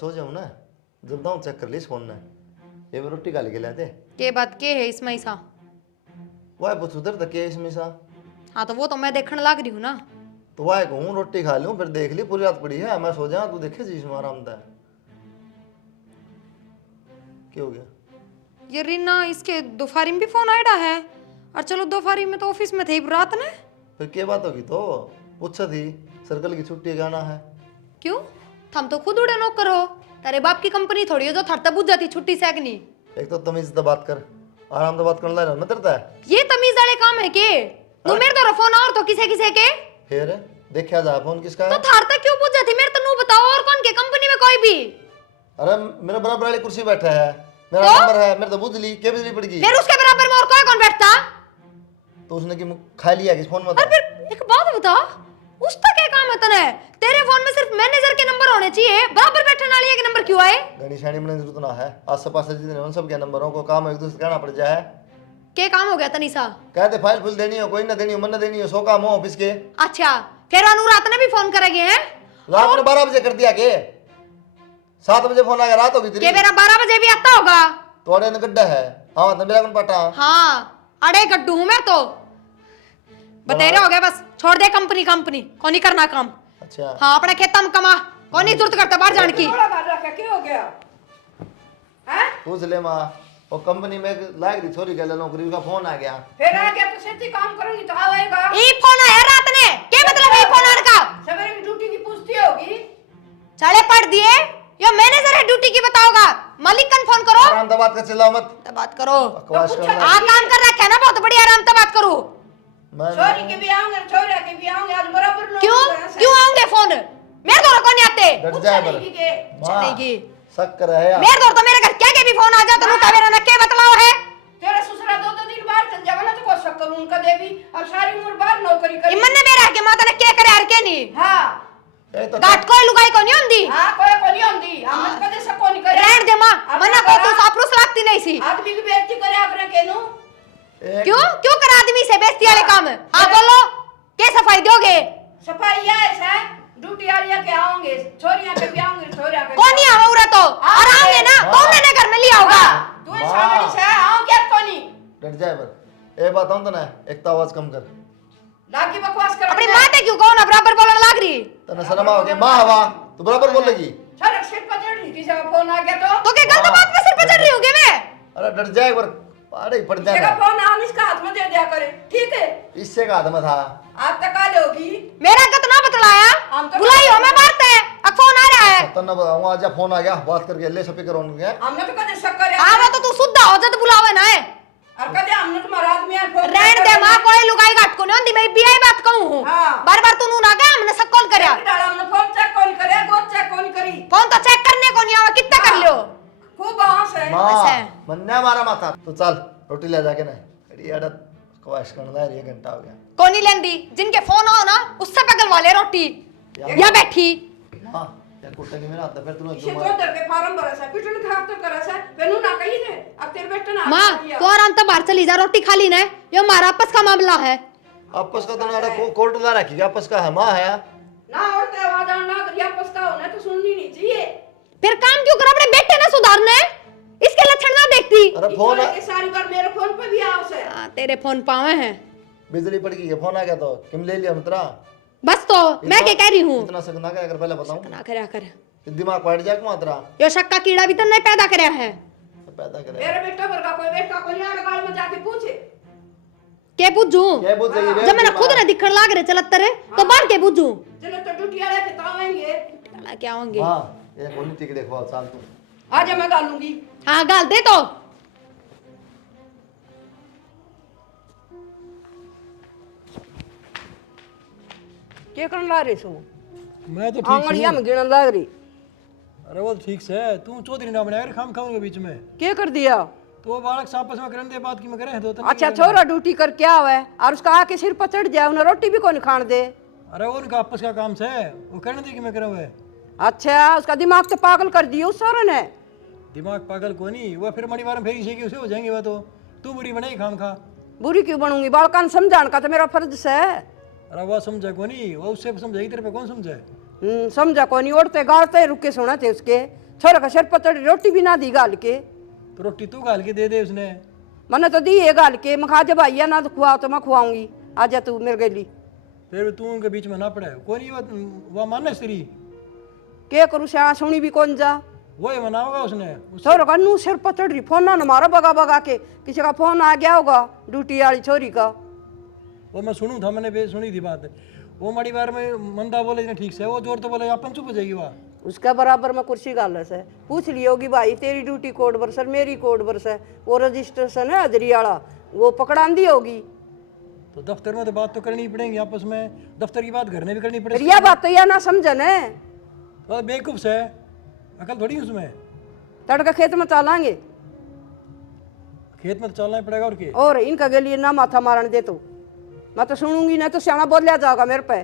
सो जाऊं ना, जब दाऊं चेक कर ली फोन ने। ये मैं रोटी खा के लाते के बात के है इसमें सा? वाह पूछ उधर तक के इसमें सा। हाँ तो वो तो मैं देखने लग रही हूँ ना। तो वाह कहूँ रोटी खा लूं फिर देख ली पूरी रात पड़ी है, मैं सो जाऊं तू देखे जी इसमें आराम था। क्या हो गया? ये रीना इसके दोपहरी में भी फोन आया है। और चलो दोपहरी में तो ऑफिस में थे रात ने। फिर क्या बात होगी? तो पूछा थी सर्कल की छुट्टी गाना है। क्यों? थम तो खुद उड़े नौकर हो। तेरे बाप की कंपनी थोड़ी है जो थरता बुझ जाती छुट्टी से अगनी। एक तो तमीज से बात कर, आराम से बात करना ना तरता है। ये तमीज वाले काम है के? तू मेरे तो फोन और तो किसे किसे के? फिर देखा जा फोन किसका है? तो थरता क्यों बुझ जाती मेरे तो नू बताओ और कौन के कंपनी में कोई भी? अरे मेरे बराबर वाली कुर्सी बैठा है, मेरा तो? नंबर है, मेरे तो बुझली क्या बिजली पड़ गई। फिर उसके बराबर में और कोई कौन बैठता? तो उसने की खा लिया किस फोन में? और फिर एक बात बता, उसका क्या काम है तने? तेरे फोन में सिर्फ मैनेजर के नंबर होने चाहिए, बराबर बैठने वाले के नंबर क्यों आए? घनी शानी बनने की जरूरत ना है, आस पास जितने उन सब के नंबरों को काम एक दूसरे कहना पड़ जाए। क्या काम हो गया तनीसा? कहते फाइल फुल देनी हो, कोई ना देनी हो, मन ना देनी हो, सो काम हो ऑफिस के। अच्छा फिर अनुरात ने भी फोन करेंगे हैं? रात में 12 बजे कर दिया के 7 बजे फोन आ गया, रात होगी के तेरी। मेरा 12 बजे भी आता होगा। तोड़े ने गड्ढा है। हाँ तो मेरा कौन पटा? हाँ अड़े गड्ढू हूं मैं तो। बतेरे हो गए बस, छोड़ दे कंपनी कंपनी को नहीं करना काम। अच्छा हाँ अपने खेता में कमा, कौन नहीं जरूरत करता बाहर जाने की। क्या हो गया है? पूछ ले माँ, वो कंपनी में लायक थी छोरी के लिए नौकरी का फोन आ गया। फिर आ गया तो सच्ची काम करूंगी तो आएगा। ई फोन आया रात ने, क्या मतलब ई फोन आने का? सवेरे की ड्यूटी की पूछती होगी। साले पढ़ दिए, ये मैनेजर है ड्यूटी की बताओगा। मालिक कन फोन करो। आराम से बात कर, चिल्लाओ मत। तो बात करो। बकवास तो करना। हाँ काम कर रखा है ना बहुत बढ़िया, आराम से बात करो। छोरी के भी आऊंगे, छोरा के भी आऊंगे, आज बराबर लोग क्यों हैं। क्यों आऊंगे फोन? मेरे दौर को नहीं आते। डट पूछा जाए नहीं पर कि चलेगी। शक्कर है यार। मेरे दौर तो मेरे घर क्या के भी फोन आ जाओ तो नुका मेरा नक्के बतलाओ है। तेरा ससुरा दो दिन बाहर चल जावा ना तो को शक्कर उनका देवी अब सारी उम्र बाहर नौकरी करी। इमन ने मेरा के माता ने क्या करे हर के नहीं। हां ए तो गाट कोई लुगाई को नहीं होंदी। हां कोई को नहीं होंदी, हम कदे सको नहीं करे। रहन दे मां, मना को तो सापरुस लगती नहीं सी। आदमी की बेइज्जती करे आपने केनु। क्यों क्यों कर आदमी से बेइज्जती वाले काम? हां बोलो, क्या सफाई दोगे? सफाई ऐसा ड्यूटी वालियां के आओगे, छोरियां के भी आऊंगे, छोरियां के कौन नहीं आऊंगा तो आराम ना कौन ने घर में लिया होगा? तू सामने से आओ क्या कोनी डट जाए पर ए बताऊं तो ना, एक तो आवाज कम कर। लागी बकवास कर अपनी मां ते क्यों कहो ना बराबर बोलने लग रही? तने शर्म आओगे मां हवा तू बराबर बोल लगी। सर सिर पर चढ़ रही किसी का फोन आ गया तो क्या गलत बात पे सिर पे चढ़ रही होगी मैं? अरे डट जाए पर अरे पड़ किसी का जाए फोन आने इसका हाथ में दे दिया करे, ठीक है? इससे का हाथ में था। आप तक आ होगी मेरा कितना बतलाया? हम तो बुलाई हो मैं बात है, अब फोन आ रहा है। तन्ना बताऊंगा, आज फोन आ गया, बात करके ले स्पीकर ऑन किया। हमने तो कदे शक करे आ तो तू शुद्ध हो जद बुलावे ना है। और कदे हमने तुम्हारा आदमी है फोन रहन दे मां, कोई लुगाई घाट को नहीं होंदी, मैं बीआई बात कहूं हूं। हाँ। बार-बार तू नू ना क्या हमने सब कॉल करया। डाला हमने फोन चेक कौन करे, गोद चेक कौन करी। फोन तो चेक करने को नहीं आवा, कितना कर लियो? खूब आवाज है। मां ऐसा है। मन्ने मारा माथा तो चल रोटी ले जाके ना अड़ी अड़त क्वाश करना है, ये घंटा हो गया। कोनी लेंदी, जिनके फोन हो ना उससे पगल वाले रोटी या बैठी। हां या कुत्ते के मेरा हाथ फिर तूने इसे जो तो डर के फार्म भरा सा पिटन खराब तो करा सा बेनु ना कही थे अब तेरे बेटे ना मां तू आराम से बाहर चली जा, रोटी खा ली ना, ये हमारा आपस का मामला है। आपस का तो ना कोर्ट ला रखी आपस का है मां है ना और ते आवाज आना करिया पछताओ ना तो सुननी नहीं चाहिए। फिर काम क्यों कर अपने बेटे ने सुधारना है? इसके लक्षण ना देखती। अरे फोन के सारी बार मेरे फोन पे भी आओ से तेरे फोन पावे हैं। बिजली पड़ गई है, फोन आ गया तो किम ले लिया मित्रा। बस तो मैं क्या कह रही हूँ? इतना शक ना कर, अगर पहले बताऊं ना करया कर, दिमाग पड़ जाए मात्रा यो शक का कीड़ा भी तो नहीं पैदा करया है। पैदा करे मेरे बेटा पर का कोई बेटा को यार गाल में जाके पूछे के पूछू? क्या बोल रही है? जब मैंने खुद ने दिखण लाग रहे चलत रे तो बाहर के पूछू? चलो तो ड्यूटी वाले के तावेंगे क्या होंगे? हां ये कोनी टिक देखो साल तू आज मैं गालूंगी। हाँ गाल दे तो। के करन ला रे सो मैं तो ठीक आंगड़िया में गिणन लाग रही। अरे वो ठीक से है, तू चौधरी ना बनाया खाम खाऊंगे बीच में के कर दिया? तो बालक से आपस में करने दे बात की मैं करे तो अच्छा छोरा ड्यूटी करके आवे और उसका आके सिर पर चढ़ जाए, उन्हें रोटी भी कौन खान दे। अरे वो उनका आपस का काम से वो करने दे कि मैं करे हुए अच्छा उसका दिमाग तो पागल कर दिया उस सारे ने। दिमाग पागल को नहीं, वो फिर मणिवार में फेरी शेकी उसे हो जाएंगे। वो तो तू बुरी बनाई खाम खा। बुरी क्यों बनूंगी? बालकान समझाने का तो मेरा फर्ज से। अरे वो समझा को नहीं, वो उससे समझाएगी, तेरे पे कौन समझाए? समझा को नहीं, उड़ते गाड़ते रुके सोना थे उसके छोरा का सिर पतड़ रोटी भी ना दी गाल के। तो रोटी तू गाल के दे दे उसने। मैंने तो दी है गाल के, मैं खा जब आइया ना तो खुआओ तो मैं खुआऊंगी, आ जा तू मेरे गली। फिर तू उनके बीच में ना पड़े, कोई नहीं वो माने श्री क्या करूँ श्याँ सुनी भी कौन जा। वही मना होगा उसने छोरा का नू सिर पतड़ रही, फोन ना मारा बगा बगा के, किसी का फोन आ गया होगा ड्यूटी वाली छोरी का। वो मैं सुनू था, मैंने सुनी थी बात। वो मड़ी बार में मंदा बोले इतने ठीक से, वो जोर तो बोले अपन चुप हो जाएगी वहाँ। उसका बराबर में कुर्सी गालस है, पूछ ली होगी भाई तेरी ड्यूटी कोड वर्ष है मेरी कोड वर्ष है, वो रजिस्ट्रेशन है हजरी वाला वो पकड़ांदी होगी। तो दफ्तर में तो बात तो करनी ही पड़ेगी आपस में, दफ्तर की बात घर में भी करनी पड़ेगी। यह बात तो यह ना समझन है, तो बेवकूफ से अकल थोड़ी उसमें। तड़का खेत में चालांगे, खेत में तो चलना ही पड़ेगा और क्या। और इनका के लिए ना माथा मारने दे तो मैं तो सुनूंगी, नहीं तो सियाना बोल लिया जाएगा मेरे पे।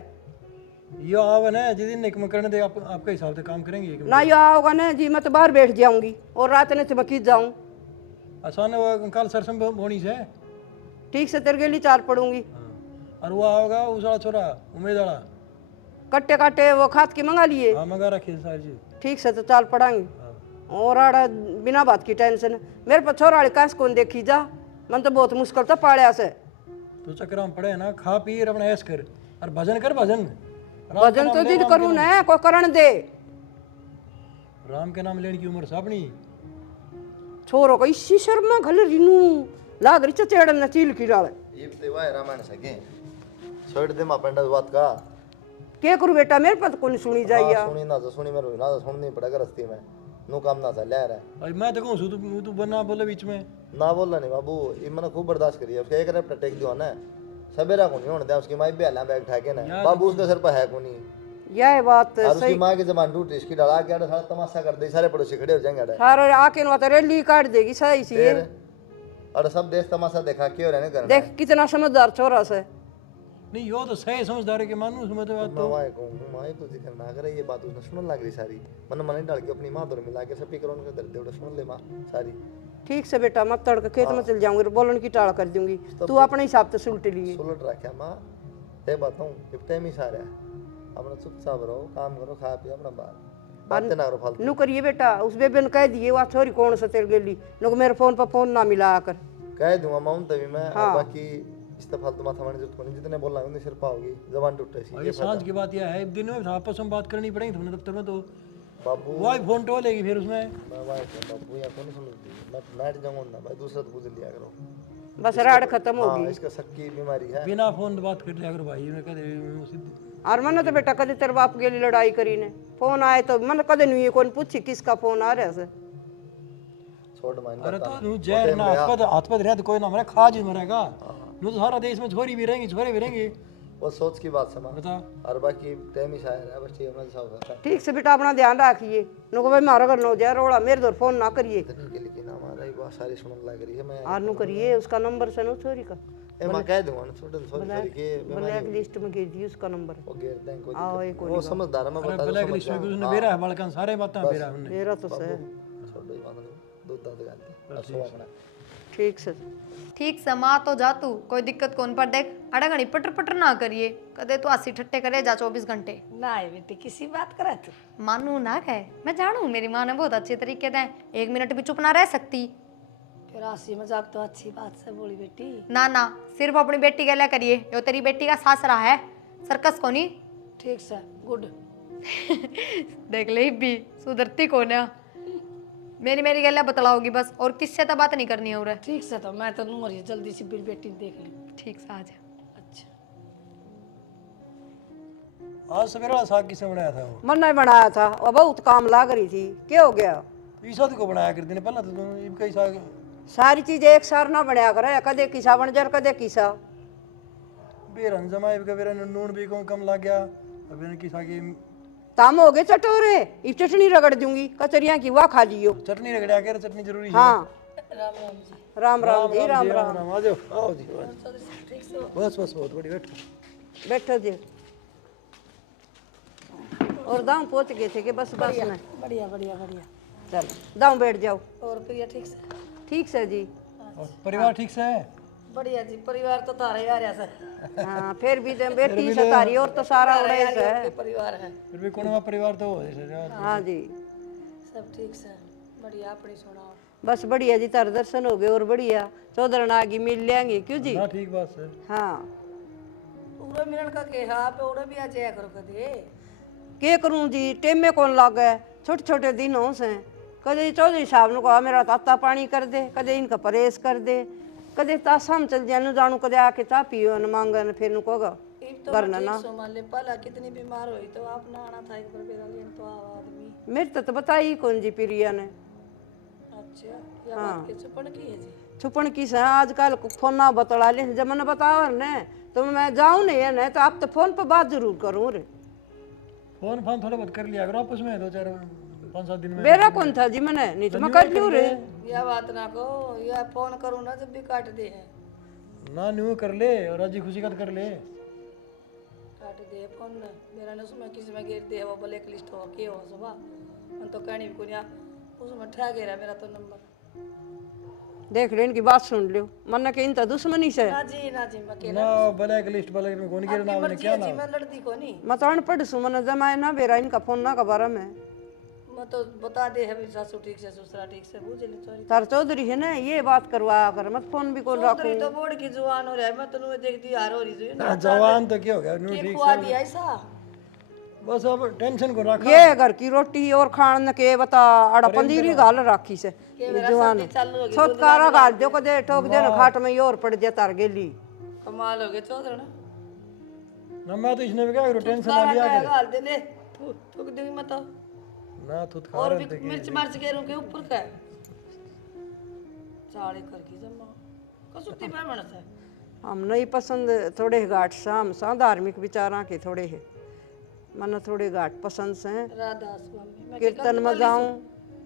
यो आवन है जिस दिन एक में करने दे आपके हिसाब से काम करेंगे। ना यो होगा ना जी, मैं तो बाहर बैठ जाऊंगी और रात ने तो मैं की जाऊं। आसान है वो कल सरसम होनी से। ठीक से तेरे के लिए चार पड़ूंगी। और वो होगा उस वाला छोरा उम्मीद वाला, कट्टे काटे वो खाद के मंगा लिए। हाँ मंगा रखे सारी चीज। ठीक से तो चाल पड़ांगे। और आड़ा बिना बात की टेंशन मेरे पर छोरा वाले कैस कौन देखी जा, मन तो बहुत मुश्किल था पाड़िया से। तो चक्कर में पड़े ना, खा पी अपना ऐश कर और भजन कर भजन। भजन तो जिद करूँ ना कोई करण दे। राम के नाम लेने की उम्र से अपनी। छोरो को इसी शर्मा घल रिनू लाग रही चेड़ न चील की डाल। ये ते वाय रामायण सके छोड़ दे मा पंडा बात का। के करूँ बेटा मेरे पर कौन सुनी जाइया। सुनी ना तो सुनी मेरे ना तो सुननी पड़ेगा रस्ते में, नु काम ना चल रहा है। अरे मैं तो कहूँ तू बना बोले बीच में ना बोलना नहीं बाबू, ये मैंने खूब बर्दाश्त करी है। उसका एक रैप्टर टेक दिया ना सवेरा को नहीं होने दिया, उसकी माई बेला बैग उठा के ना बाबू उसके सर पर है को नहीं। यह बात और उसकी सही। माँ की जबान टूट इसकी डरा के सारा तमाशा कर दे, सारे पड़ोसी खड़े हो जाएंगे। सारे आके न तो रैली काट देगी सही सी। और सब देश तमाशा देखा क्यों रहने करना। देख कितना समझदार छोरा से। नहीं यो तो सही समझदार है कि मानू उसमें तो बात तो। माँ को माँ तो जिक्र ना करे, ये बात उसने सुनने लग रही सारी। मन डाल के अपनी माँ दोनों मिला के सभी करो उनके दर्द उड़े सुन ले माँ सारी। ठीक से बेटा मैं तड़के खेत में चल जाऊंगी, बोलन की टाल कर दूंगी, तू अपने हिसाब से सुलट लिए। सुलट रखा माँ ये बताऊँ टाइम ही सारा है, अपना चुपचाप रहो, काम करो, खा पिया अपना बातें ना करो फालतू। नु करिए बेटा उस बेबे ने कह दिए वह छोरी कौन सा तेरे गेली नुक मेरे फोन पर फोन ना मिला कर कह दूंगा माउन तभी मैं। और बाकी इस तो फालतू माथा मारने जरूरत नहीं, जितने बोलना है उतने सिर पाओगी, जबान टूटे सी। ये सांझ की बात यह है, दिन में आपस में बात करनी पड़ेगी तुमने दफ्तर में। तो बाबू वही फोन टो लेगी फिर उसमें। बाबू या कौन सुनती, मैं बैठ जाऊंगा ना भाई, दूसरा तो पूछ लिया करो। बस राड खत्म हाँ, होगी। इसका शक बीमारी है। बिना फोन बात कर लिया करो भाई, मैं कहते और मैंने तो बेटा कदे तेरे बाप के लिए लड़ाई करी ने, फोन आए तो मन कदे नहीं कौन पूछी किसका फोन आ रहा है। छोड़ मान अरे तो नू जहर ना हाथ पद रहे तो कोई ना मरे, खा जी मरेगा। नू तो सारा देश में छोरी भी रहेंगी छोरे भी रहेंगे। वो सोच की बात समा बता। और बाकी टाइम ही शायर है, बस ठीक है सब होता है। ठीक से बेटा अपना ध्यान रखिए, नुको भाई मारा कर नो जाए रोड़ा मेरे दौर फोन ना करिए। इतनी के लिए ना हमारा ही बहुत सारी सुनने लग रही है। मैं और नु करिए उसका नंबर से नो छोरी का ए मैं कह दूंगा ना छोटे सॉरी के ब्लैक लिस्ट में गिर दिए उसका नंबर। वो घेर दें कोई आओ एक दिक्कत। वो समझदार है, मैं अरे बता ब्लैक लिस्ट में उसने बेरा है बालकन सारे बातें बेरा हमने। मेरा तो से छोड़ दो बात नहीं, दूध दाद गाते और सो अपना ठीक से। ठीक से माँ तो जा तू, कोई दिक्कत कौन पर देख अड़ा घड़ी पटर पटर ना करिए, कदे तू 80 ठट्टे करे जा 24 घंटे ना है बेटी किसी बात करा तू। मानू ना कहे, मैं जानू मेरी माँ ने बहुत अच्छे तरीके से 1 मिनट भी चुप ना रह सकती। फिर हंसी मजाक तो अच्छी बात से बोली बेटी। ना ना सिर्फ अपनी बेटी के लिए करिए, यो तेरी बेटी का सासरा है सर्कस को नहीं। ठीक से गुड। देख ले भी सुधरती कौन है, मेरी गला बतलाओगी बस, और किससे तो बात नहीं करनी है। और ठीक से तो मैं तो नूर ही जल्दी से बिल बेटी ने देख ली। ठीक से आ जा। अच्छा आज सवेरा साग किसने बनाया था वो? मन ने बनाया था और बहुत काम लाग रही थी, क्या हो गया। ईसा को बनाया कर देने पहला तो तुम इनका साग सारी चीजें एक सार ना बनया करे, कदे किसा बन जार कदे किसा। बेरन जमाए का बेरन नून भी कम लग गया। अब इनकी किसा की ताम हो गए चटोरे, ये चटनी रगड़ दूंगी कचरिया की, वाह खा लियो। चटनी रगड़ा के, चटनी जरूरी है। हाँ राम राम जी। राम राम जी राम राम। आ जाओ आओ जी बस बस बहुत बड़ी बैठ बैठो जी। और दाम पहुंच गए थे कि बस बस में। बढ़िया बढ़िया बढ़िया। चल दाम बैठ जाओ। और प्रिया ठीक से? ठीक से जी। और परिवार ठीक से है? बढ़िया जी, परिवार तो तारा ही आ रहा से। हाँ फिर भी तो बेटी सतारी और तो सारा उड़े से है। परिवार है फिर भी कोणवा परिवार तो हो जैसे हाँ जी सब ठीक से बढ़िया अपनी सुनाओ। बस बढ़िया जी, तार दर्शन हो गए और बढ़िया चौधरन आगे मिल लेंगे क्यों जी। ना ठीक बात है। हाँ उड़ो मिलन का के हाँ पे उड़ो भी आ जाया करो कदे। के करूं जी, टेम में कौन लागे, छोटे छोटे दिनों से कदे चौधरी साहब ने कहा मेरा ताता पानी कर दे, कदे इनका परहेज कर दे, कदे तासाम चल जाए जानू, कदे आके चा पियो न मांगन फिर नु कहोगा एक तो करना ठीक ना। सो मान ले पहला कितनी बीमार हुई तो आप ना आना था एक बार बेरा लेन तो आवा आदमी। मेरे तो बताई कौन जी प्रिया ने। अच्छा या बात के चुपड़ की है जी। छुपन की से आजकल फोन ना बतला ले, जब मैंने बताओ ने तो मैं जाऊं नहीं है ना, तो आप तो फोन पर बात जरूर करूं रे। फोन फोन थोड़ा बहुत कर लिया करो आपस में, 2-4-5-7 दिन में। बेरा कौन था जी, मैंने नहीं तो मैं कर लूं रे। या बात ना को या फोन करूँ ना जब भी काट दे है। ना न्यू कर ले और राजी खुशी का कर ले। काट दे फोन ना मेरा ना उसमें किसी में गिर दे वो ब्लैक लिस्ट हो के हो सुबह मन तो कहनी भी कुनिया उसमें ठा गया मेरा तो नंबर। देख ले इनकी बात सुन लियो, मन के इन तो दुश्मनी से ना जी मैं के ना ब्लैक लिस्ट ब्लैक में कौन गिर ना मर्जी क्या है ना। जी मैं लड़ती को नहीं। मैं तो अनपढ़ सु, मन जमाए ना बेरा इनका फोन ना का बारे में। मैं तो बता दे है भी सासू ठीक से ससुरा ठीक से बुझ ले चोरी। तार चौधरी है ना, ये बात करवा कर मत फोन भी कौन चौधरी रखूं। तो बोर्ड की जुबान हो रहा है मैं तो नुए देखती हार हो रही जो ना जवान तो क्या हो गया न्यू के ठीक खुआ से। दिया ऐसा। बस अब टेंशन को रखा। ये घर की रोटी और खान के बता अड़ा पंजीरी गाल राखी से जवान छुटकारा गाल दो कदे ठोक दे ना खाट में और पड़ जाए तार गेली। कमाल हो गया चौधरी ना। ना मैं तो इसने भी क्या करूं, टेंशन ना सारा लिया क्या कर। गाल दे ले ठोक दूंगी मैं तो। ना तू खा और रहे भी मिर्च मर्च के के ऊपर का है। चाड़े करके जमा कसुती पे मनस है। हम नहीं पसंद थोड़े घाट शाम सा धार्मिक विचारा के थोड़े है, मन थोड़े घाट पसंद से राधा स्वामी मैं कीर्तन में जाऊं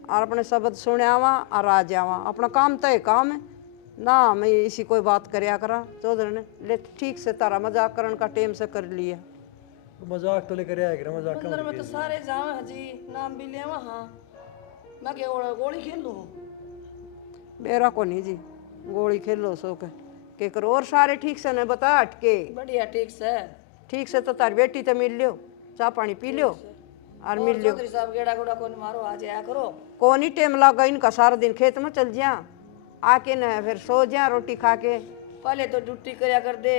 और अपने शब्द सुनावा और आ जावा, अपना काम तय काम है ना। मैं इसी कोई बात करया करा चौधरी ने ले ठीक से तारा मजाक करन का टेम से कर लिया। मजाक तो लेकर आया कर, मजाक अंदर में तो सारे जावे हजी नाम भी लेवा हां मैं के गोली खेल लूं। मेरा को नहीं जी, गोली खेलो सो के करो और सारे ठीक से ने बता अटके बढ़िया ठीक से ठीक से तो तार बेटी तो मिल लियो, चाह पानी पी लियो और मिल लियो। चौधरी साहब गेड़ा गुड़ा कोन मारो आ जाया करो। कौन ही टेम लगा इनका, सारा दिन खेत में चल जा आके न फिर सो जा रोटी खा के। पहले तो ड्यूटी करया कर दे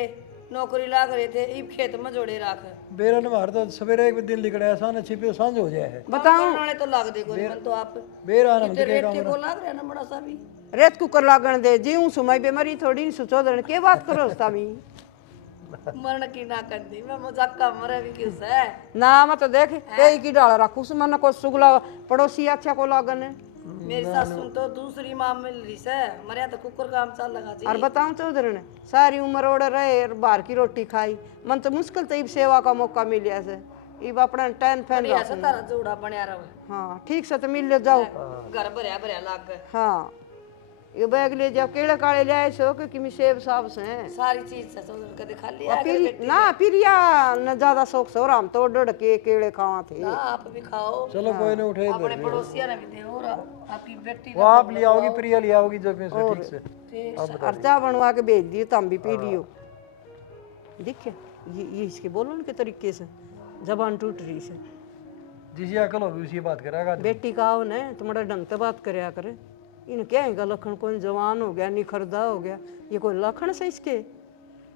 नौकरी लाग रहे थे इब खेत में जोड़े राख। बेरा ने मार तो सवेरे एक दिन लिखड़ा है सान छिपे सांझ हो जाए है। बताऊं वाले तो लाग दे कोई मन तो आप बेरा ना इतने रेत के को लाग रहा है ना बड़ा सा भी। रेत कुकर लागण दे जीऊं सुमाई बेमारी थोड़ी नहीं सुचोदन के बात करो तामी मरण की ना कर दी मैं मजाक का मरे भी किस है ना मत देख कई की डाल रखू से मन को सुगला पड़ोसी अच्छा को लागन है। मेरी सासू तो दूसरी माँ मिल रही से मरे तो कुकर काम चल लगा जी। और बताऊं चौधरी ने सारी उम्र ओढ़ रहे और बाहर की रोटी खाई, मन तो मुश्किल तो इब सेवा का मौका मिलिया से इब अपना टैन फैन बढ़िया से तारा जोड़ा बनया रहो। हाँ ठीक से तो मिल ले जाओ। घर भरया भरया लाग गए हाँ ये बैग ले जाओ, केले काले ले आए सो कि किमी सेब साब से सारी चीज से चौधरी कदे खा लिया ना पिरिया न ज्यादा शौक से और हम तो डड़ के केले खावा थे। ना आप भी खाओ चलो कोई नहीं उठे अपने पड़ोसिया ने भी दे और आपकी बेटी वो आप ले आओगी, प्रिया ले आओगी जब में से ठीक से। और चाह बनवा के भेज दियो तो हम भी पी लियो। देखिए ये इसके बोलो के तरीके से जबान टूट रही से। जिसी अकल होगी उसी बात करेगा। बेटी का हो न तुम्हारा ढंग से बात करया करे, इन क्या है लखन कौन जवान हो गया निखरदा हो गया, ये कोई लखन से इसके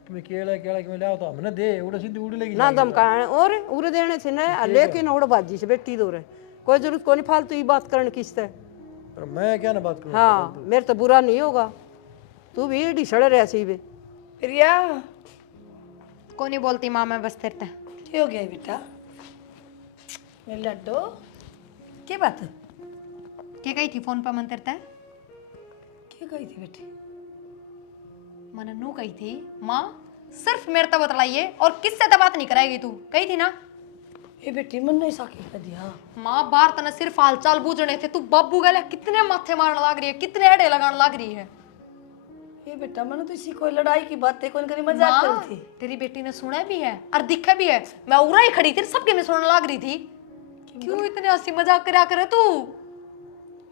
तुम्हें केला केला के में ले आओ तो हमने दे उड़ा सीधी उड़ लेगी ना दम का और उरे देने से न लेकिन उड़ बाजी से बेटी दो रहे कोई जरूरत को नहीं फालतू ये बात करने किसते। पर मैं क्या ना बात करूं। हाँ मेरे तो बुरा नहीं होगा, तू भी डी सड़ रहा सी बे। प्रिया को नहीं बोलती माँ मैं बस तेरते क्या हो गया बेटा मेरे लड्डू क्या बात है क्या कही थी फोन पर मन तेरते क्या कही थी बेटी। मैंने नू कही थी माँ सिर्फ मेरे तब बतलाइए और किससे तो बात नहीं कराएगी तू, कही थी ना। ये बेटी मन नहीं साकी कर दिया माँ बाहर तने सिर्फ हालचाल बूझने थे, तू बाबू गले कितने माथे मारने लग रही है, कितने अड़े लगाने लग रही है। ये बेटा मैंने तो इसी कोई लड़ाई की बातें कौन करी मजाक माँ, कर थी। तेरी बेटी ने सुना भी है और दिखा भी है, मैं उरा ही खड़ी थी सबके में सुनने लग रही थी। क्यों इतने हंसी मजाक करा करे तू।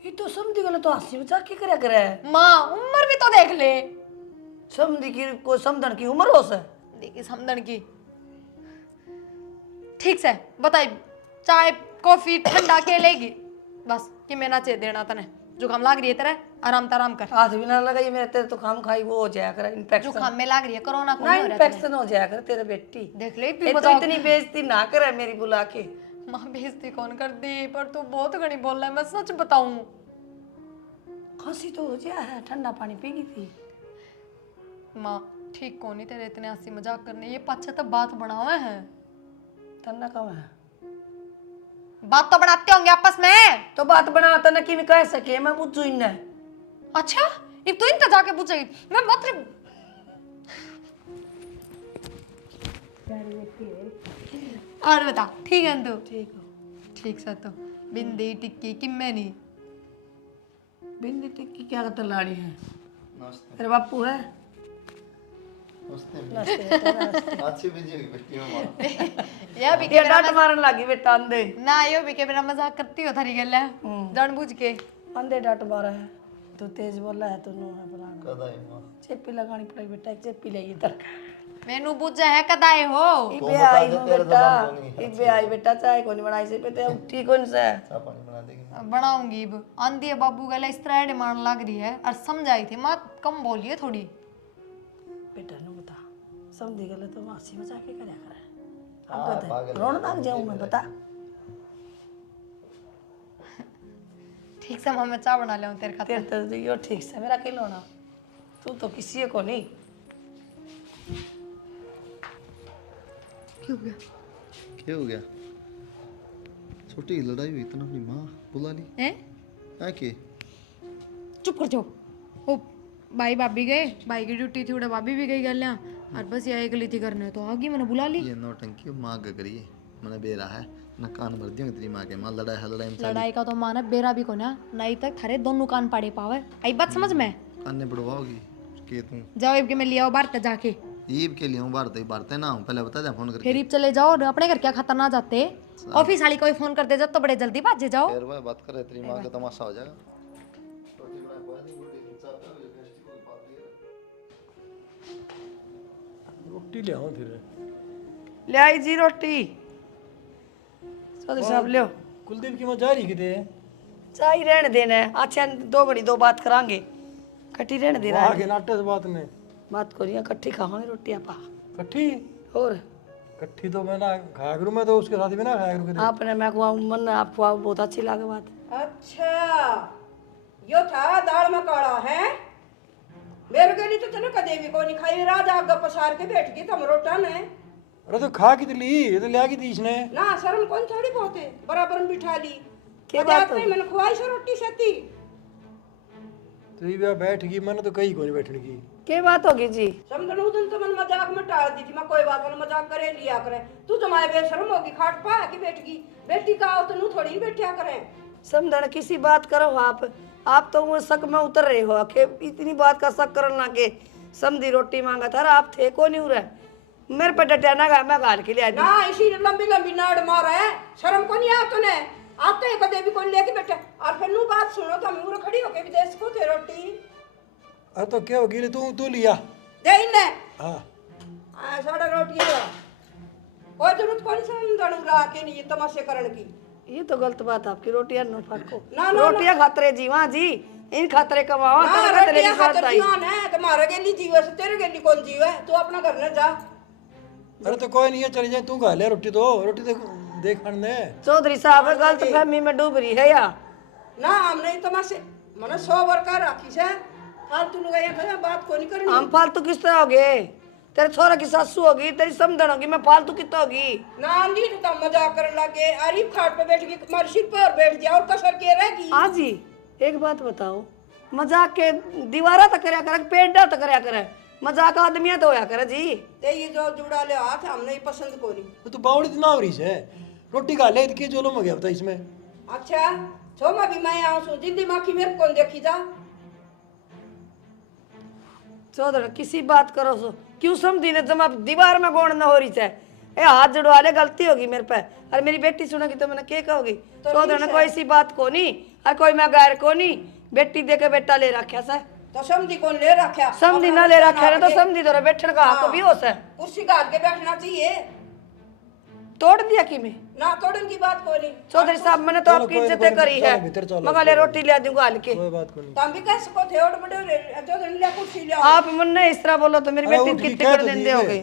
ये तो समझी गलो तो हंसी मजाक की करया करे। माँ उम्र भी तो देख ले, समझी की को समझन की उम्र हो से देखी समझन की। ठीक से बताई चाय कॉफी ठंडा के लेगी बस कि मैं ना चे देना तने जुकाम लाग रही है तेरे आराम कर हाथ भी ना लगाइए मेरे, तेरे तो खाम खाई वो हो जाया कर इन्फेक्शन। जुकाम में लाग रही है कोरोना को ना नहीं हो रहा है इन्फेक्शन हो जाया कर तेरे बेटी। देख ले ये तो इतनी बेइज्जती ना करे मेरी बुला के। माँ बेइज्जती कौन कर दी पर तू बहुत घनी बोल रहा है मैं सच बताऊं खांसी तो हो जाया है, ठंडा पानी पी गई थी। माँ ठीक कौन ही तेरे इतने हंसी मजाक करने ये पाछे तो बात बनावे हैं ठंडा कब है बात तो बनाते होंगे आपस में तो बात बनाता ना कि मैं कह सके, मैं पूछू इन्हें। अच्छा ये तू इनका जाके पूछेगी मैं मतलब और बता ठीक है तू ठीक सा तो बिंदी टिक्की किम्मे नहीं भिंडी टिक्की क्या करते लाड़ी है नमस्ते तेरे बापू है नमस्ते अच्छी बिजी हुई बेटी में ये भी ये डांट मारन लगी बेटा अंधे ना यो भी के मेरा मजाक करती हो थारी गल है जानबूझ के अंधे डांट मारा है। तू तेज बोला है, तू नो है पुराना कदा है मां चेपी लगानी पड़ेगी बेटा, एक चेपी ले इधर। मैनू बुझा है कदाए हो इबे आई हो बेटा, इबे आई बेटा, चाय कोनी बनाई से बेटे उठी कौन सा चाय पानी बना देगी बनाऊंगी अब आंधी है बाबू गला इस तरह डिमांड लग रही है और समझाई थी माँ कम बोलिए थोड़ी बेटा नु बता समझी गले तो हंसी मजाक के करया करे हाँ, अब पागल तो रोन लग जाऊं मैं बता। ठीक से मैं चाय बना ले तेरे खातिर तेरे तो यो ठीक से मेरा किलो ना, तू तो किसी को नहीं। क्या हो गया छोटी लड़ाई हुई इतना अपनी माँ बुला ली हैं के चुप कर जाओ ओ भाई भाभी गए भाई की ड्यूटी थी उड़ा भाभी भी गई गल और बस ये एक ली थी करने तो आगी मैंने बुला ली ये नौटंकी माँ का करिए मैंने बेरा है ना कान भर दियो तेरी माँ के माँ लड़ाई है लड़ाई में लड़ाई का तो माना बेरा भी को ना नहीं तक थारे दोनों कान पाड़े पावे आई बात समझ में कान बढ़वाओगी के तू जाओ इब के मैं लिया बाहर जाके ईब के लिए हूँ बारते ना हूँ पहले बता दे फोन करके फिर ईब चले जाओ और अपने घर क्या खतर ना जाते ऑफिस वाली कोई फोन कर दे जब तो बड़े जल्दी भाजे जाओ फिर भाई बात करे तेरी माँ का तमाशा हो जाएगा रोटी ले आओ फिर ले आई जी रोटी चौधरी साहब लियो। कुलदीप की मां जा रही किते चाय रहने देना है, अच्छा दो घड़ी दो बात करांगे, कट्ठी रहने देना है। आगे नाटे से बात में बात करिए कट्ठी खावांगे रोटी आपा कट्ठी और कट्ठी तो मैं ना खाया करूं, मैं तो उसके साथ भी ना खाया करूं किते आपने मैं खुआऊं मन आप खुआओ बहुत अच्छी लगे बात। अच्छा यो था दाल में काला है मेरे गली तो तने कदे भी कोनी खाई राज आग पसार के बैठ गई तुम रोटा ने अरे तो खा कित ली ये तो लिया की थी इसने ना शर्म कौन थोड़ी बहुत है बराबर में बिठा ली क्या मजाक बात हो नहीं मैंने खुआई से रोटी सेती तो ये बैठ गई, मैंने तो कहीं को नहीं बैठने की। क्या बात होगी जी? समझ लो दिन तो मैंने मजाक में टाल दी थी मैं कोई बात मैंने मजाक करे लिया करे तू तो माए बेशरम होगी खाट पा कि बैठ गई बेटी का हो तो नू थोड़ी बैठा करे समझण किसी बात करो आप तो वो शक में उतर रहे हो कि इतनी बात का शक करन लगे। समझी रोटी मांगा था आप थे को नहीं उरे मेरे पे डटिया ना मैं गाल के लिए ना इसी लंबी लंबी नाड़ मार है शर्म को नहीं आ तूने आते ही कदे भी कोई लेके बैठे और फिर नू बात सुनो तो मैं खड़ी होके विदेश को थे रोटी अरे तो क्या होगी तू लिया दे इन्ने हाँ साढ़ा रोटी है कोई जरूरत कौन समझण रहा के नहीं तमाशे करन की ये तो गलत बात आपकी रोटियां न फाको ना, ना, रोटियां खातरे जीवा जी इन खातरे कमावा ना तेरे खातरे रोटियां की बात खातर आई। जीवन है तुम्हारे गेली जीव है तेरे गेली कौन जीव है तू अपना घर न जा अरे तो कोई नहीं है चली जाए, तू खा ले रोटी तो देख दे। चौधरी साहब गलत फहमी में डूब रही है या ना हम नहीं तमाशे मने 100 वर्कर राखी से फालतू लुगाई खया बात को नहीं करनी हम फालतू किस तरह होगे? तेरे छोरा की सासू होगी, तेरी समझन होगी, मैं फालतू कितना होगी? ना ली तो मजाक करने लगे अरीफ खाट पे बैठ गई मार सिर पे और बैठ गया और कसर के रहेगी हाँ जी एक बात बताओ मजाक के दीवारा तक करया करे पेड़ तक करया करे मजाक आदमिया तो होया करे जी। ते ये जो जुड़ा ले हाथ हम नहीं पसंद को नहीं तो बावड़ी इतना हो रही है रोटी खा ले के जोलो में गया बता इसमें। अच्छा छो मैं भी मैं आऊं सु जिंदी माखी मेरे कौन देखी जा चौधरी किसी बात करो सो क्यों समझी ने जमा दीवार में गोण न हो रही है ए हाथ जुड़वा ले गलती होगी मेरे पे और मेरी बेटी सुनेगी तो मैंने क्या कहोगी? चौधरी ने कोई सी बात को नहीं और कोई मैं गैर को नहीं बेटी दे के बेटा ले रखा से तो समझी कौन ले रखा समझी ना ले रखा है तो समझी तो बैठने का हक भी हो से कुर्सी का आगे बैठना चाहिए तोड़ दिया कि मैं ना तोड़न की बात कोई नहीं चौधरी साहब मैंने तो आपकी इज्जत करी है मगर ले रोटी ले दूंगा हल्के कोई बात को नहीं। तुम भी कह सको थे और बड़े जो दिन ले कुर्सी ले आप मन ने इस तरह बोलो तो मेरी बेटी कितने कर देंगे होगे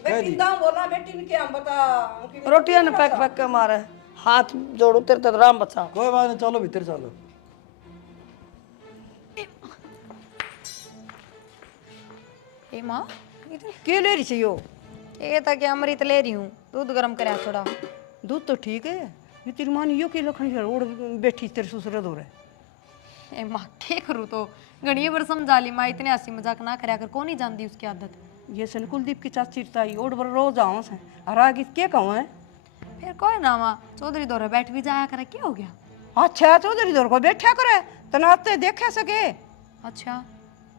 बेटी दाम बोला बेटी ने क्या बता उनकी रोटियां ने पैक पैक के मारे हाथ जोड़ू तेरे तक राम बचा कोई बात नहीं, चलो भीतर चलो। ए माँ के ले रही छी यो? ये था कि अमृत ले रही हूँ, दूध गर्म करा थोड़ा। दूध तो ठीक है, ये तेरी माँ यो के लखन है ओढ़ बैठी तेरे ससुर दो ए माँ क्या करूँ तो घड़ी बार समझा ली माँ, इतने हंसी मजाक ना करा कर, कौन नहीं जानती उसकी आदत। ये सन कुलदीप की चाची ताई ओढ़ बर रोज आओ से और आगे के कहूँ है? फिर कोई ना माँ, चौधरी दौरे बैठ भी जाया करे, क्या हो गया। अच्छा चौधरी दौर को बैठा करे तनाते देखे सके। अच्छा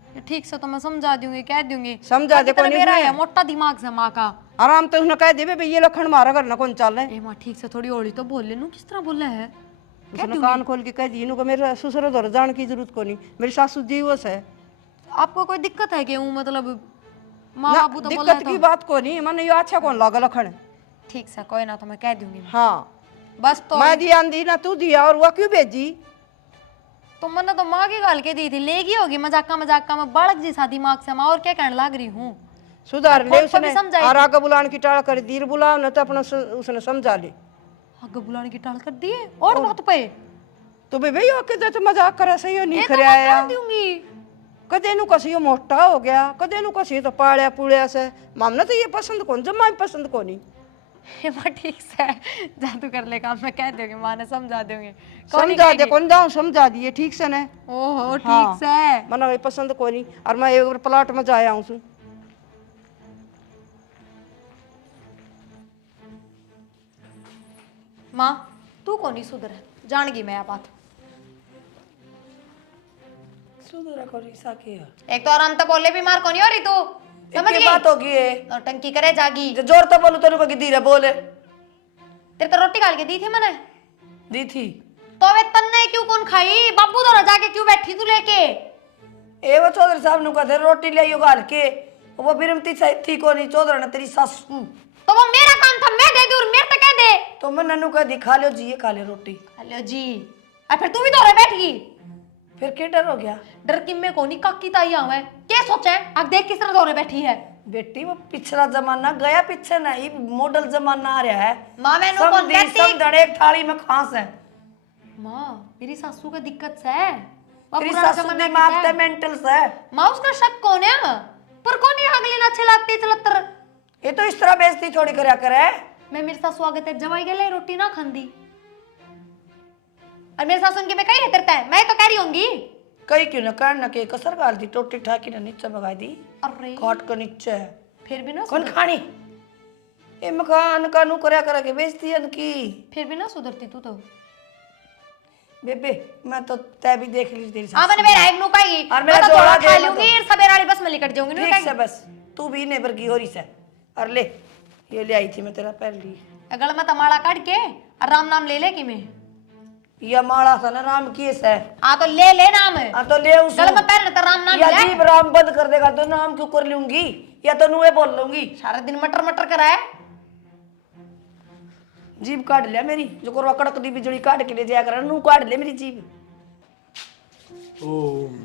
ये ठीक से तो मैं समझा दूंगी, कह दूंगी। समझा दे, कोई मेरा नहीं है मोटा दिमाग से माँ का। आराम तो उसने कह दे भाई ये लखन मारा करना कौन चल है। ए माँ ठीक से थोड़ी ओढ़ी तो बोल ले नू, किस तरह बोला है। उसने कान खोल के कह दी इनको मेरे ससुर दौर जाने की जरूरत को नहीं, मेरी सासू जीवस है। आपको कोई दिक्कत है कि हूँ मतलब माँ ना, बाबू तो बोला दिक्कत की बात को नहीं, मैंने ये अच्छा कौन लगा लखन। ठीक से कोई ना, तो मैं कह दूंगी। हाँ बस तो मैं दिया दी ना तू दिया और वो क्यों भेजी? तो मैंने तो माँ की गाल के दी थी, लेगी होगी मजाका मजाका में बालक जी सा दिमाग से माँ, और क्या कहने लग रही हूँ। सुधार ले खुद को भी उसने समझाई और आगे बुलान की टाल कर दीर बुलाओ न तो अपना उसने समझा ले। आगे बुलाने की टाल कर दिए और बात पे तो भाई यो के तो मजाक करे सही हो नहीं ये तो करे मैं आया। कह दूंगी। कदे नु कसी यो मोटा हो गया, कदे नु कसी तो पाड़या पुड़या से, मामला तो ये पसंद कौन जमा पसंद को नहीं। हे माँ ठीक से जादू कर ले काम, मैं कह दूंगी, माँ ने समझा दूंगी। समझा दे कौन दाऊं समझा दिए ठीक से ने। ओहो ठीक हाँ। से। मना ये पसंद को नहीं और मैं एक बार प्लाट में जाया हूँ। माँ तू कौन ही सुधर है, जान गई मैं यह बात। सुधरा को रिसा किया एक तो आराम तो बोले बीमार कौन ही हो रही तू, समझ इतनी गई। बात होगी है और टंकी करे जागी। जो जोर तो बोलू तेरे को धीरे बोले तेरे तो रोटी डाल के दी थी मैंने, दी थी तो वे तन्ने क्यों कौन खाई, बाबू तो जाके क्यों बैठी तू लेके। ए वो चौधरी साहब ने कहा रोटी ले आइयो गाल के, वो बिरमती थी को नहीं चौधरी ने तेरी सासू, तो वो मेरा काम था, मैं दे दूं, मेरे तो कह दे। तो मैं नन्नू कह दी खा लो जी, ये खा ले रोटी। हेलो जी, और फिर तू भी दौरे बैठ गई। फिर क्या डर हो गया? डर कि मैं कोनी काकी ताई आऊं है, क्या सोचा है, अब देख किस तरह दौरे बैठी है। बेटी वो पिछला जमाना गया, पीछे नहीं मॉडल जमाना आ रहा है। माँ मैंने सब कौन दी, कहती। सब धड़े एक थाली में खास है। माँ मेरी सासू का दिक्कत से है, वो तेरी पुराना सासू जमाना की दिमाग है। ते मेंटल से। माँ उसका शक कौन है, पर कौन है अगले ना चलाते चलतर। ये तो इस तरह बेइज्जती थोड़ी करया करे। मैं मेरी सासू आगे ते जवाई गले रोटी ना खांदी, और मेरी सासू की मैं कही है तेरता है, मैं तो कह रही होंगी। कई क्यों ना करना के कसर गाल दी, टोटी ठाकी ने नीचे भगा दी, अरे खाट के नीचे। फिर भी ना कौन खानी ये मकान का नु करया करे के बेइज्जती की। फिर भी ना सुधरती तू तो। बेबे मैं तो तय भी देख ली तेरी हाँ मैंने मेरा एक नु कही, और मेरा मैं तो जोड़ा थोड़ा खा दे लूंगी और सवेरे वाली बस में लिकट जाऊंगी। ठीक से बस तू भी नेबर की हो रही से। और ले ये ले आई थी मैं तेरा पहली अगल में तमाड़ा काट के और राम नाम ले ले कि मैं ये माड़ा सा ना राम की है। आ तो ले ले नाम है, हाँ तो ले उस गल में पैर तो राम नाम या ले। जीभ राम बंद कर देगा तो नाम क्यों कर लूंगी, या तो नुए बोल लूंगी। सारा दिन मटर मटर कराए। जीभ काट लिया मेरी, जो को कड़क दी बिजली काट के ले जाया कर, नू काट ले मेरी जीभ। ओम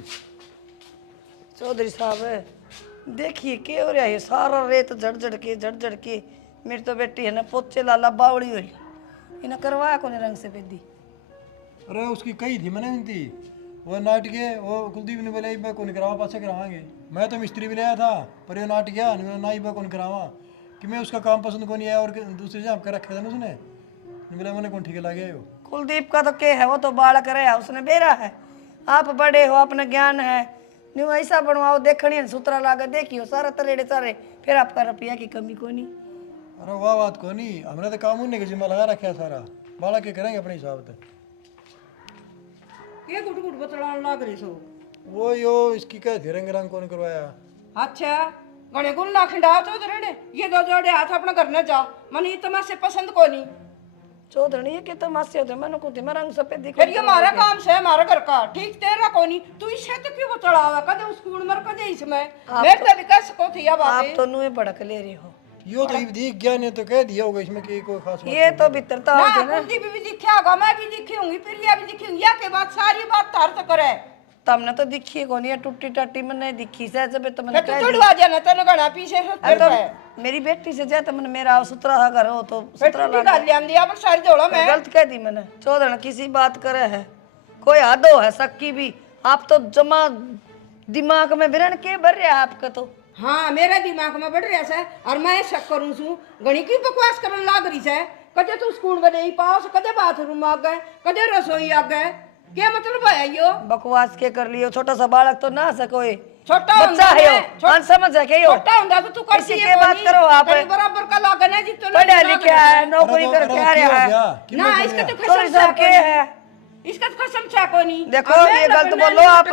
चौधरी साहब देखिए क्या हो रहा है, सारा रेत झड़ झड़ के मेरी तो बेटी है ना पोचे लाला बावड़ी हुई, इन्हें करवाया कौन रंग से बेदी। अरे उसकी कही थी मैंने थी वो नाट के, वो कुलदीप ने बोला इबा कौन करावा, पाछे करावांगे। मैं तो मिस्त्री भी लाया था पर ये नाट गया ना इबा कौन करावा, कि मैं उसका काम पसंद को नहीं आया और दूसरे जगह कर रखा था ना उसने, बोला मैंने कौन ठीक लगे हो। कुलदीप का तो क्या है, वो तो बालक रहा उसने बेरा है, आप बड़े हो अपना ज्ञान है, न्यू ऐसा बनवाओ देखनी सुतरा लागे देखियो सारा तरेड़े सारे, फिर आपका रुपया की कमी को नहीं। अरे वाह बात को नहीं, हमने तो काम उन्हें के जिम्मा लगा रखा है सारा, बाला के करेंगे अपने हिसाब से। के गुट गुट बतलान लाग रही सो। वो यो इसकी क्या थी रंग रंग कौन करवाया। अच्छा गणे गुल ना खिंडा तो रे ये दो जोड़े हाथ अपना घर न जा, मन ये तमाशे पसंद को नहीं। चौधरी ये के तमाशे होते मैंने को मैं रंग सफेद दिखो। फिर ये हमारा काम से हमारा घर का ठीक तेरा को नहीं, तू इसे तो क्यों बतलावा, कदे उस कूड़ मर कदे इसमें मैं तो भी कह सको थी अब आप तो नुए भड़क ले रहे हो। यो तो दिख गया ने तो कह दिया होगा इसमें कि कोई खास बात ये तो भीतरता ना होती ना कुलदीप भी दिखा होगा, मैं भी दिखी होंगी, प्रिया भी दिखी होंगी, या के बाद सारी बात तार तो करे। तमने तो दिखी को नहीं टूटी टाटी मैंने दिखी से जब तो मैंने फिर तो चढ़वा जाना तेन घना पीछे से अरे तो मेरी बेटी से जाए तो मैंने मेरा सुतरा सा घर हो तो सुतरा टूटी गाल लिया दिया पर सारी जोड़ा मैं गलत कह दी मैंने चौधरी किसी बात करे है कोई हद हो है सक्की भी आप तो जमा दिमाग में बिरन के भर रहा है आपका तो हाँ मेरे दिमाग में बढ़ रहा है और मैं शक करूं छू घणी की बकवास करने लाग रही है। कदे तू स्कूल में नहीं पास, कदे बाथरूम आ गए, कदे रसोई आ गए, क्या मतलब है यो? बकवास के कर लियो छोटा सा बालक तो ना सकोए छोटा बच्चा है यो समझ है के यो छोटा होता तो तू कर इसी के बात करो आप बराबर का लागन है जितना पढ़ा लिखा है नौकरी करके आ रहा है ना इसका तो थोड़ी खसम सब के है इसका तो खसम चा को नहीं। देखो ये गलत बोलो आप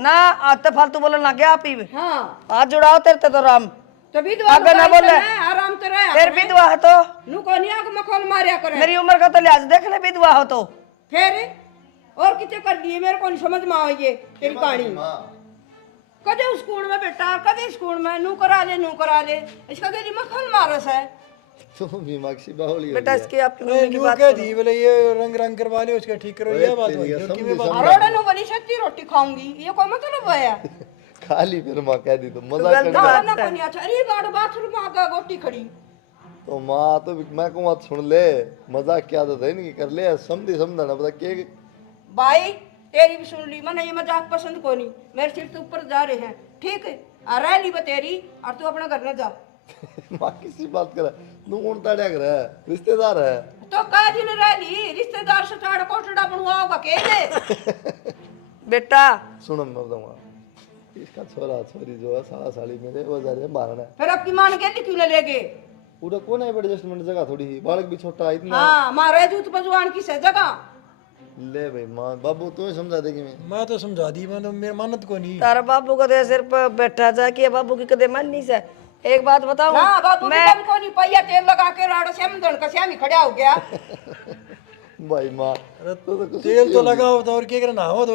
ना आते फालतू बोलने लग गया आप ही हाँ हाथ जुड़ाओ तेरे तो राम तो विधवा अगर ना बोले आराम तो रहे फिर विधवा है तो नु को नहीं आंख मखौल मारिया करे मेरी उम्र का तो लिहाज देख ले विधवा हो तो फिर और कितने कर दिए मेरे को नहीं समझ में आई ये तेरी कहानी। कदे स्कूल में बेटा कदे स्कूल में नू करा ले इसका तेरी मखौल मारस है। तुम भी माक्सी बाहुली बेटा इसकी आपकी नहीं मम्मी की न्यू बात कह दी बोले ये रंग करवा लियो उसका ठीक करो ये बात हुई तेरी कि मैं बात अरोड़ा नु बनी सच्ची रोटी खाऊंगी ये कोई मतलब है? खाली फिर माँ कह दी तो मजा गलत कर बात ना को नहीं अच्छा अरे गाड़ बाथरूम में आगा गोटी खड़ी तो माँ तो मैं कहूँ बात सुन ले, मजाक क्या तो है नहीं कर ले, समझी समझना पता के भाई तेरी भी सुन ली मैंने ये मजाक पसंद को नहीं, मेरे सिर से ऊपर जा रहे हैं ठीक है आ रहा ली तेरी और तू अपना घर न जा। माँ किसी बात कर तू कौन ताड़िया कर रिश्तेदार है तो कह दिन रह ली रिश्तेदार से ताड़ कोटड़ा बनवा होगा के दे बेटा सुनो मैं बताऊंगा इसका छोरा छोरी जो है साला साली मेरे वो जा रहे हैं मारना है फिर आपकी मान के क्यों न लेगे? पूरा कौन है एडजस्टमेंट जगह थोड़ी बालक भी छोटा इतना हाँ मारे जूत बजवान की से जगह ले भाई माँ बाबू तुम्हें समझा देगी मैं तो समझा दी मैं तो मेरी मानत को नहीं तारा बाबू का तो सिर पर बैठा जा कि बाबू की कदे मन नहीं से एक बात बताऊं ना बाबू मैं को नहीं पहिया तेल लगा के राड़ से हम दण का श्यामी खड़ा हो गया भाई माँ अरे तो कुछ तेल तो लगाओ तो और क्या करना हो तो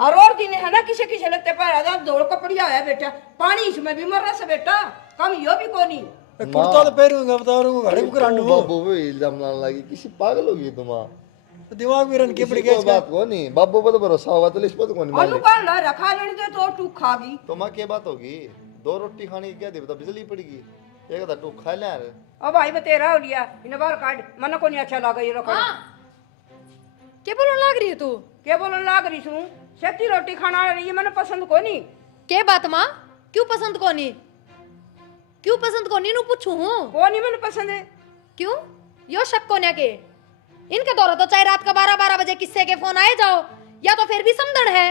और दिन है ना किसी किसी लगते पर आजा दौड़ कपड़िया है बेटा पानी इसमें भी मर रहा से बेटा कम यो भी को नहीं कुर्ता तो पहनूंगा बता रहा हूँ घड़े को करांडू बाबू भी इल्जाम लाने लगी किसी पागल होगी तुम दिमाग में रन के पड़ कोई बात को नहीं बाबू पर तो भरोसा होगा तो इस पर तो कौन मान ले अनुपान ला रखा लेने दे तो टूक खागी तो माँ क्या बात होगी दो रोटी खाने की क्या दे बता बिजली पड़ेगी एक था टूक खा ले यार ओ भाई बतेरा हो लिया इन्हें बाहर काट मन को नहीं अच्छा लगा ये रखा क्या बोलने लग रही है तू? क्या बोलने लाग रही हूँ सेती रोटी खाना ये मैंने पसंद को नहीं। के बात माँ क्यों पसंद को नहीं? क्यों पसंद को नहीं? नु पूछू हूँ को नहीं मैंने पसंद है क्यों यो शक को क्या के इनके दौरा तो चाहे रात का 12-12 बजे किससे के फोन आए जाओ या तो फिर भी समझण है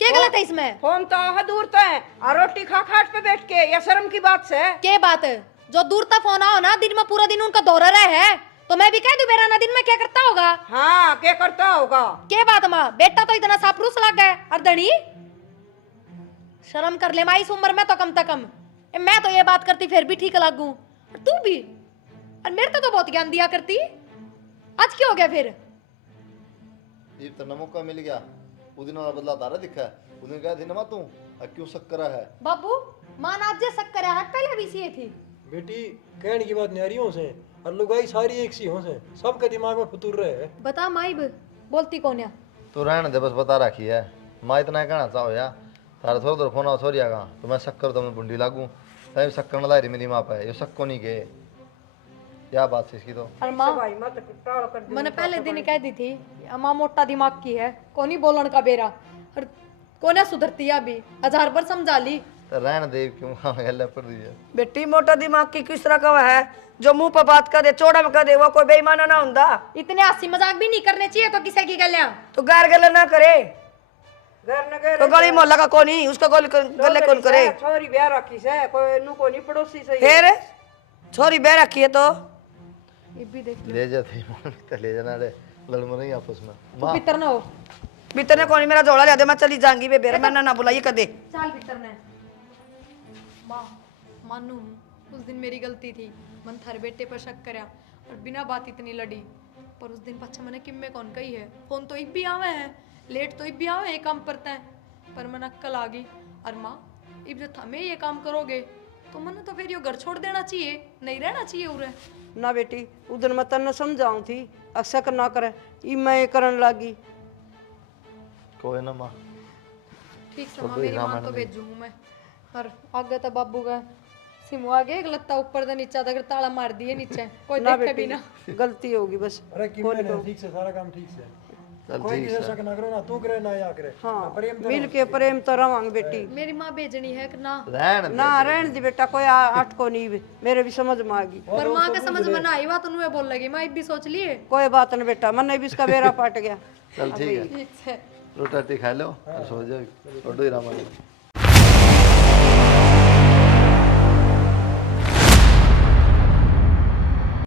क्या गलत है इसमें? फोन तो है दूर तो है और रोटी खा खाट पे बैठ के या शर्म की बात से के बात है जो दूर तक फोन आओ ना दिन में पूरा दिन उनका दौरा रहे है तो मैं भी कह दूं मेरा ना दिन में क्या करता होगा? हाँ क्या करता होगा? के बात माँ बेटा तो इतना सापरूस लग गए और धनी शर्म कर ले माँ इस उम्र में तो कम से कम मैं तो ये बात करती फिर भी ठीक लगू और तू भी और मेरे तो बहुत ज्ञान दिया करती आज क्या हो गया फिर? ये तो मौका मिल गया उस दिन वाला बदला तारा दिखा है उस दिन कहा थी ना तू क्यों शक्कर है बाबू मां आज जे शक्कर है पहले भी सी थी बेटी कहने की बात नहीं हो से और लुगाई सारी एक सी हो से सबके दिमाग में फतूर रहे है बता माई बोलती कौन है तो रहने दे बस बता रखी है माँ इतना कहना चाहो यार तारा थोड़ा देर फोन आओ छोरिया का तो मैं शक्कर तो मैं बुंडी लागू तभी शक्कर लाई रही मेरी माँ पे ये शक्को नहीं के क्या बात है इसकी तो और माँ भाई मत टाल कर दी मैंने पहले दिन कह दी थी अम्मा मोटा दिमाग की है कोनी बोलन का बेरा और कोने सुधरती है अभी 1000 बार समझा ली तो रहने दे क्यों गल पड़ रही है बेटी मोटा दिमाग की किस तरह का है जो मुंह पर बात कर दे चौड़ा में कर दे वो कोई बेईमाना ना हुंदा इतने हंसी मजाक भी नहीं करने चाहिए तो किसी की गलियां तो गार गले ना करे घर न घर तो गली मोहल्ला का कौन ही उसका गले कौन करे छोरी ब्याह रखी से कोई नु को नहीं पड़ोसी से फिर छोरी बह रखी है तो ये भी देख ले जाते तो ले जाना रे लड़ मरेंगे आपस में तू भीतर ना हो भीतर ने कौन मेरा जोड़ा लिया दे मैं चली जाऊंगी बेबेर मैंने ना बुलाई कदे चाल भीतर ने माँ मानू उस दिन मेरी गलती थी मन थारे बेटे पर शक करया और बिना बात इतनी लड़ी पर उस दिन पच्छा मैंने किम में कौन कही है फोन तो इब भी आवे है लेट तो इब भी आवे एक काम करता है पर मन अक्कल आ गई और माँ इब जो थमे ये काम करोगे तो मैंने तो फिर यो घर छोड़ देना चाहिए, नहीं रहना चाहिए उरे। ना बेटी उधर मैं तन्ने समझाऊं थी अक्सर ना करे ई मैं करन लागी। कोई ना माँ, ठीक से माँ, मेरी माँ तो भेजू हूँ मैं। और आगे तो बाबू का सिमू आगे एक लत्ता ऊपर से नीचा तक ताला मार दिए नीचे, कोई ना देखे भी बेटी ना। गलती होगी बस। अरे कि मैंने ठीक से सारा काम ठीक से चल कोई ठीक किसी शक ना करे, ना तू करे ना या करे। हाँ प्रेम मिल के प्रेम तो रवांग बेटी। मेरी माँ भेजनी है कि ना, रहन दे। ना रहन दी बेटा कोई आठ को नहीं मेरे भी समझ में आ गई। पर माँ के समझ में ना आई बात, उन्हें बोल लगी माँ भी सोच लिए। कोई बात नहीं बेटा मन भी इसका बेरा पट गया। चल ठीक है, ठीक है। रोटी राटी खा लो और सो जाओ, छोड़ो ही रामा।